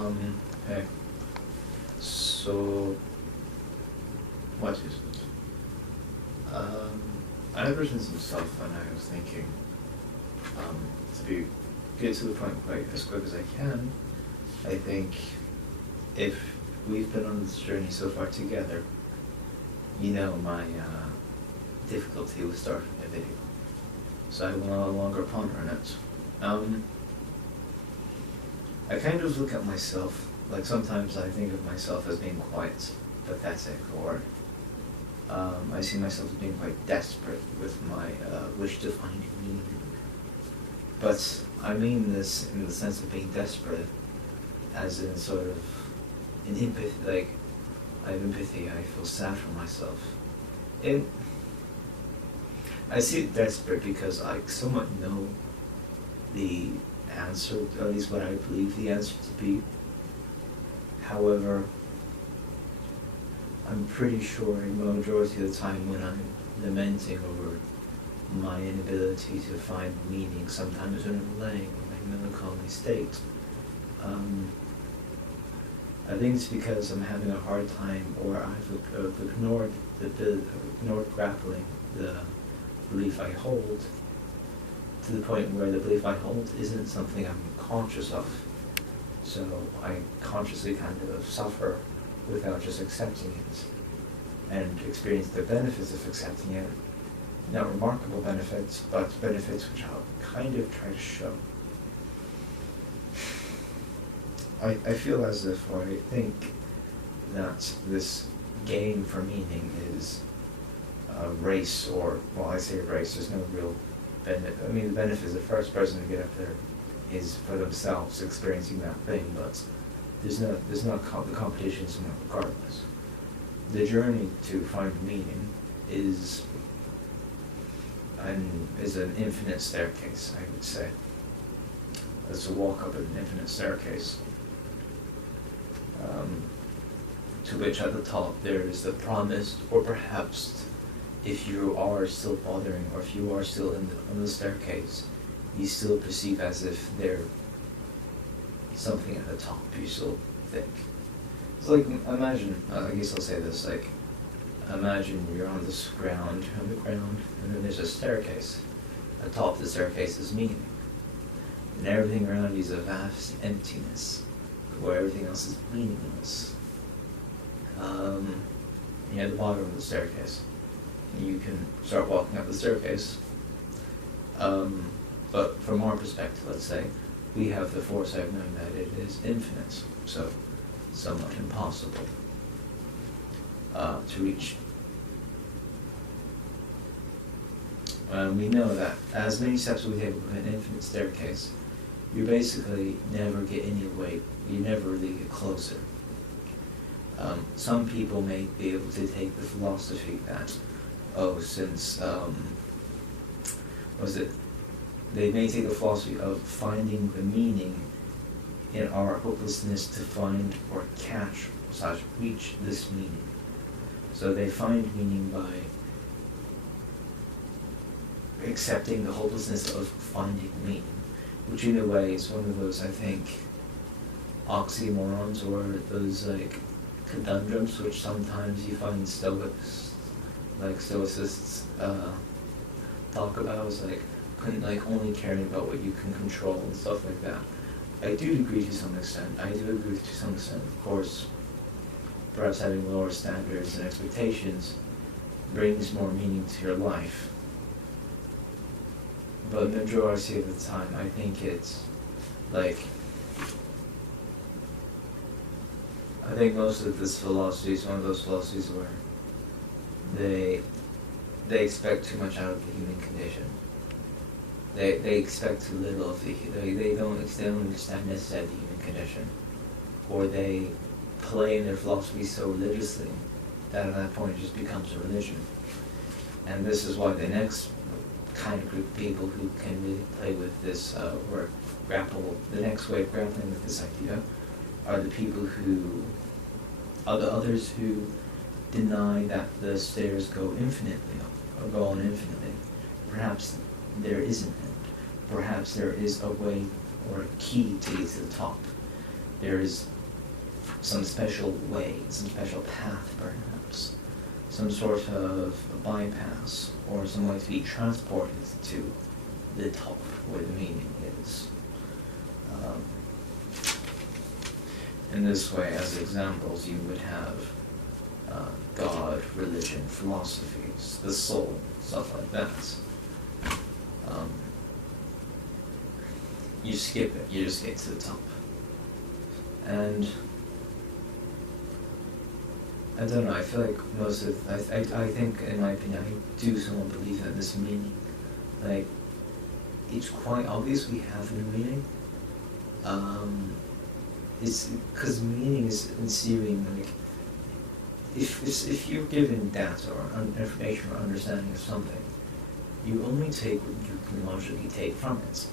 Hey. So, what is it? I've written some stuff and I was thinking, to get to the point quite as quick as I can, I think if we've been on this journey so far together, you know my difficulty with starting a video. So I will no longer ponder on it. I kind of look at myself, like sometimes I think of myself as being quite pathetic, or I see myself as being quite desperate with my wish to find meaning. But I mean this in the sense of being desperate, as in sort of an empathy, like I have empathy, I feel sad for myself. I see it desperate because I somewhat know the answer, or at least what I believe the answer to be. However, I'm pretty sure in the majority of the time when I'm lamenting over my inability to find meaning, sometimes when I'm laying in my melancholy state, I think it's because I'm having a hard time, or I've ignored grappling the belief I hold, to the point where the belief I hold isn't something I'm conscious of. So I consciously kind of suffer without just accepting it, and experience the benefits of accepting it. Not remarkable benefits, but benefits which I'll kind of try to show. I feel as if, or I think that this game for meaning is a race, or, well, I say race, there's no real benefit. I mean, the benefit is the first person to get up there is for themselves experiencing that thing, but the competition is not regardless. The journey to find meaning is an infinite staircase, I would say. It's a walk up an infinite staircase, to which at the top there is the promised, or perhaps if you are still bothering, or if you are still on the staircase, you still perceive as if there's something at the top you still think. It's like, imagine, I guess I'll say this, like, imagine you're on the ground, and then there's a staircase. Atop the staircase is meaning. And everything around you is a vast emptiness, where everything else is meaningless. You're at the bottom of the staircase. You can start walking up the staircase. But from our perspective, let's say, we have the foresight of knowing that it is infinite, so somewhat impossible to reach. We know that as many steps we take with an infinite staircase, you basically never get any way, you never really get closer. Some people may be able to take the philosophy that, they may take the philosophy of finding the meaning in our hopelessness to find or catch / reach this meaning. So they find meaning by accepting the hopelessness of finding meaning, which in a way is one of those, I think, oxymorons, or those like conundrums which sometimes you find Stoics, like Stoicists, talk about, is like only caring about what you can control and stuff like that. I do agree to some extent. Of course, perhaps having lower standards and expectations brings more meaning to your life. But the majority of the time, I think it's like, I think most of this philosophy is one of those philosophies where they expect too much out of the human condition. They expect too little of they don't understand necessarily the human condition, or they play in their philosophy so religiously that at that point it just becomes a religion. And this is why the next kind of group of people who can really play with this, or grapple, the next way of grappling with this idea, are the people who, are the others who deny that the stairs go infinitely up, or go on infinitely. Perhaps there is an end. Perhaps there is a way or a key to get to the top. there is some special way, some special path perhaps, some sort of bypass, or some way to be transported to the top where the meaning is. In this way, as examples, you would have God, religion, philosophies, the soul, stuff like that. You skip it, you just get to the top. And I don't know, I feel like most of, I think, in my opinion, I do somewhat believe in this meaning. Like, it's quite obvious we have no meaning. It's because meaning is ensuing, like, if you're given data or information or understanding of something, you only take what you can logically take from it.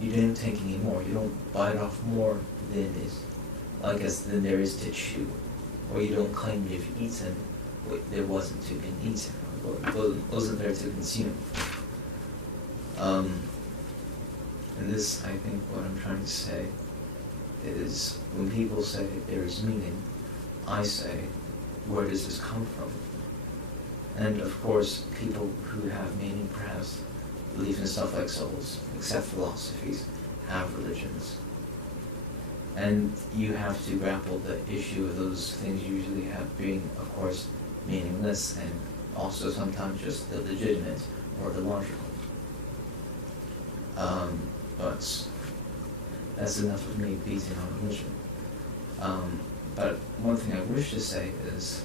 You don't take any more. You don't bite off more than is, I guess, than there is to chew, or you don't claim you've eaten what there wasn't to be eaten, or wasn't there to consume. And this, I think, what I'm trying to say is, when people say there is meaning, I say, where does this come from? And of course, people who have meaning perhaps believe in stuff like souls, accept philosophies, have religions. And you have to grapple the issue of those things usually have being, of course, meaningless, and also sometimes just the legitimate or the logical. But that's enough of me beating on religion. But one thing I wish to say is,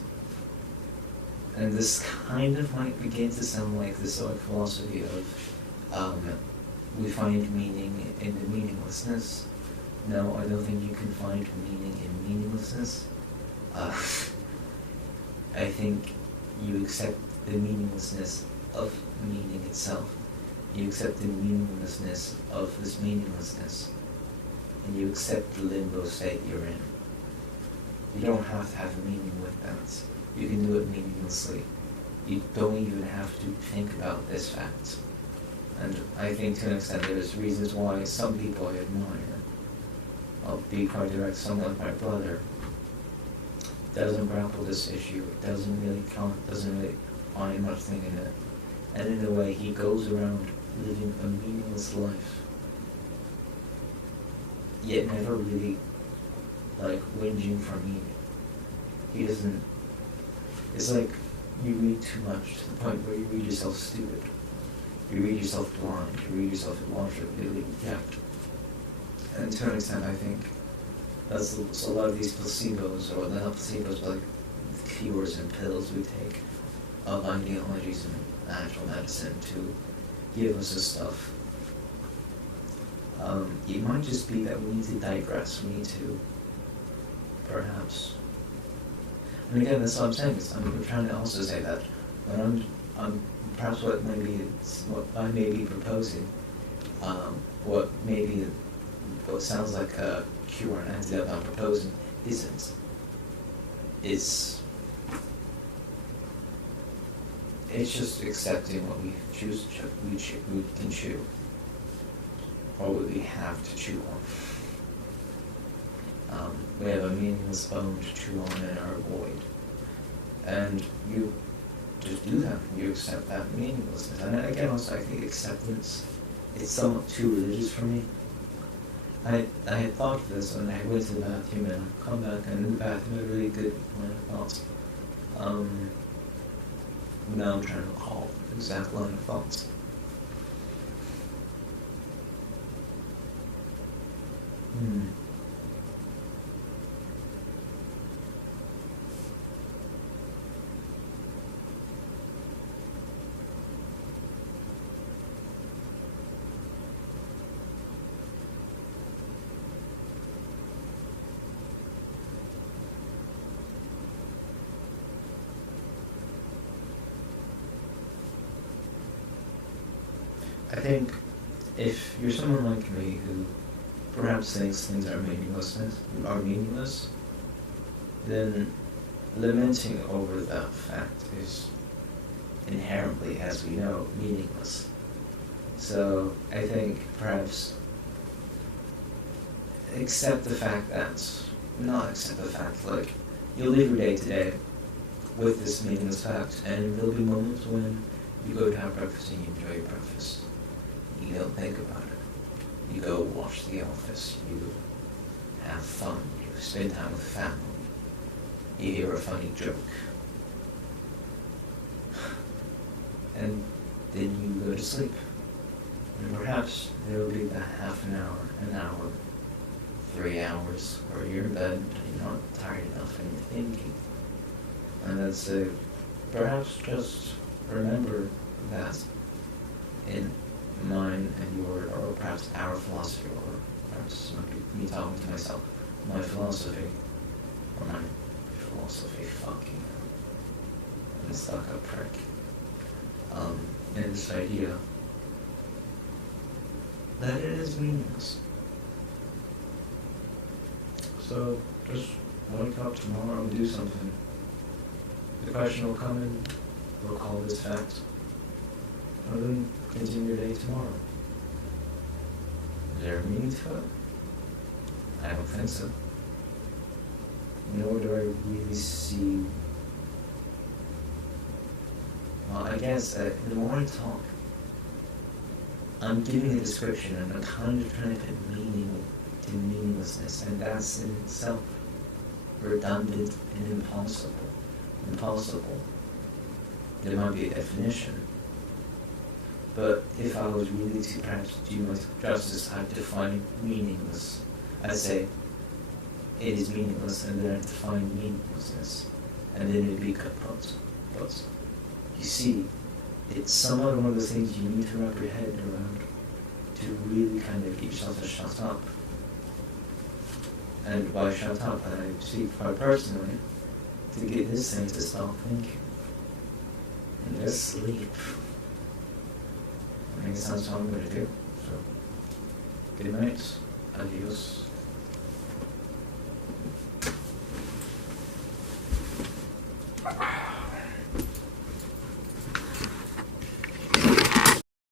and this kind of might begin to sound like the Stoic philosophy of, we find meaning in the meaninglessness. No, I don't think you can find meaning in meaninglessness. I think you accept the meaninglessness of meaning itself. You accept the meaninglessness of this meaninglessness. And you accept the limbo state you're in. You don't have to have a meaning with that. You can do it meaninglessly. You don't even have to think about this fact. And I think to an extent there's reasons why some people I admire, I'll be quite direct, someone like my brother doesn't grapple this issue, doesn't really find much thing in it. And in a way he goes around living a meaningless life, yet never really, like, whinging for meaning. He doesn't, it's like you read too much to the point where you read yourself stupid. You read yourself blind, you read yourself illogically, yeah. And to an extent I think that's a lot of these placebos, or not placebos, but like cures and pills we take of ideologies and natural medicine to give us this stuff. It might just be that we need to digress. We need to, perhaps. And again, that's what I'm saying. I'm trying to also say that when I'm perhaps what I may be proposing, what sounds like a cure and antidote I'm proposing isn't. It's just accepting what we choose to we can chew, or what we have to chew on. We have a meaningless bone to chew on in our void, and you just do that. You accept that meaninglessness. And again, also I think acceptance, it's somewhat too religious for me. I had thought of this when I went to the bathroom, and I come back, and in the bathroom I had a really good line of thoughts. Now I'm trying to recall the exact line of thoughts. I think if you're someone like me who perhaps thinks things are meaningless, then lamenting over that fact is inherently, as we know, meaningless. So I think perhaps accept the fact that, not accept the fact, like, you'll live your day to day with this meaningless fact, and there'll be moments when you go to have breakfast and you enjoy your breakfast. You don't think about it. You go watch The Office. You have fun. You spend time with family. You hear a funny joke. And then you go to sleep. And perhaps there will be that half an hour, 3 hours, where you're in bed and you're not tired enough and you're thinking. And then say, perhaps just remember that in mine and your, or perhaps our philosophy, or perhaps me talking to myself, my philosophy, or my philosophy, fucking, I'm a stuck-up prick. And this idea that it is meaningless. So just wake up tomorrow and do something. The question will come and we'll call this fact. And then continue your day tomorrow. Is there a meaning to it? I don't think so. Nor do I really see. Well, I guess that the more I talk, I'm giving a description and I'm kind of trying to put meaning to meaninglessness, and that's in itself redundant and impossible. There might be a definition, but if I was really to perhaps do myself justice, I'd define meaningless. I'd say it is meaningless, and then I'd define meaninglessness, and then it'd be kaput. But you see, it's somewhat one of those things you need to wrap your head around to really kind of get yourself to shut up. And by shut up, I speak quite personally, to get this thing to stop thinking. And just sleep. I think that's what I'm going to do. So, good night. Adios.